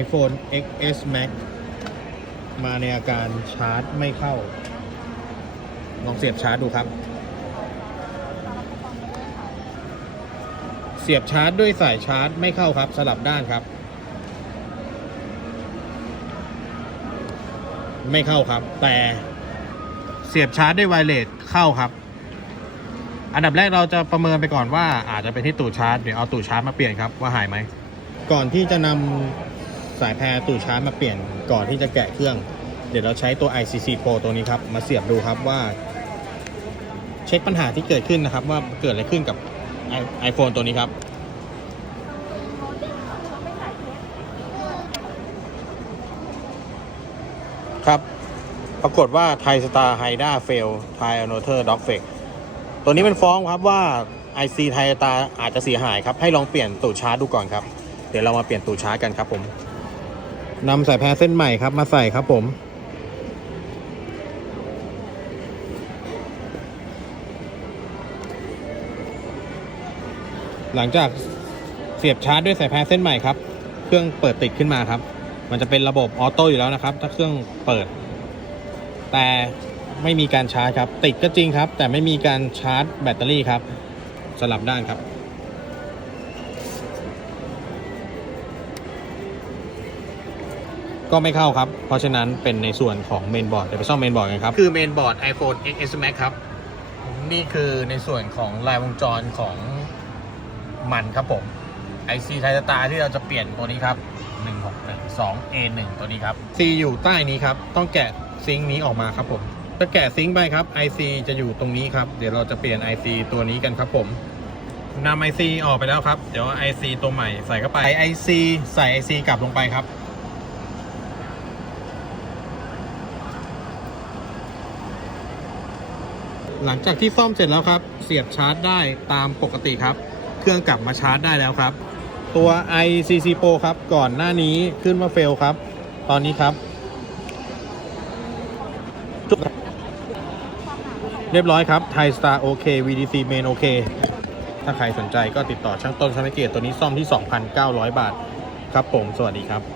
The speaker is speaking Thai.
iPhone XS Max มาในอาการชาร์จไม่เข้า ลองเสียบชาร์จดูครับ เสียบชาร์จด้วยสายชาร์จไม่เข้าครับ สลับด้านครับ ไม่เข้าครับ แต่เสียบชาร์จด้วยไวเลสเข้าครับ อันดับแรกเราจะประเมินไปก่อนว่าอาจจะเป็นที่ตูดชาร์จเดี๋ยวเอาตูดชาร์จมาเปลี่ยนครับว่าหายไหมก่อนที่จะนำ สายแพรตูดชาร์จมาเปลี่ยนก่อนที่จะแกะเครื่อง เดี๋ยวเราใช้ตัว ICC Pro ตัวนี้ครับ มาเสียบดูครับว่า เช็คปัญหาที่เกิดขึ้นนะครับ ว่าเกิดอะไรขึ้นกับ iPhone ตัวนี้ครับครับ ปรากฏว่าไทสตาร์ไฮด้าเฟลไทยอโนเทอร์ด็อกเฟกตัวนี้มันฟ้องครับว่า IC ไทสตาอาจจะเสียหายครับ ให้ลองเปลี่ยนตูดชาร์จดูก่อนครับ เดี๋ยวเรามาเปลี่ยนตูดชาร์จกันครับผม นำสายแพรเส้นใหม่ครับ มาใส่ครับผมหลังจากเสียบชาร์จด้วยสายแพรเส้นใหม่ครับ เครื่องเปิดติดขึ้นมาครับ มันจะเป็นระบบออโต้อยู่แล้วนะครับ ถ้าเครื่องเปิด แต่ไม่มีการชาร์จครับ ติดก็จริงครับ แต่ไม่มีการชาร์จแบตเตอรี่ครับ สลับด้านครับ ก็ไม่เข้าครับ เพราะฉะนั้นเป็นในส่วนของเมนบอร์ดเดี๋ยวไปซ่อมเมนบอร์ดกันครับ คือเมนบอร์ด iPhone XS Max ครับ นี่คือในส่วนของลายวงจรของมันครับผม IC ไทตาที่เราจะเปลี่ยนตัวนี้ครับ 1612 A1 ตัวนี้ครับ C อยู่ใต้นี้ครับ ต้องแกะซิงค์นี้ออกมาครับผมจะแกะซิงค์ไปครับ IC จะอยู่ตรงนี้ครับ เดี๋ยวเราจะเปลี่ยน IC ตัวนี้กันครับผมนำ IC ออกไปแล้วครับ เดี๋ยว IC ตัวใหม่ใส่เข้าไป IC ใส่ IC กลับลงไปครับ หลังจากที่ซ่อมเสร็จแล้วครับ เสียบชาร์จได้ตามปกติครับ เครื่องกลับมาชาร์จได้แล้วครับ ตัว iCC Pro ครับ ก่อนหน้านี้ขึ้นว่าเฟลครับ ตอนนี้ครับจุ๊บเรียบร้อยครับ Thai Star OK VDC Main OK ถ้าใครสนใจก็ติดต่อช่างต้นชาเกียรติตัวนี้ซ่อมที่ 2,900 บาท ครับผม สวัสดีครับ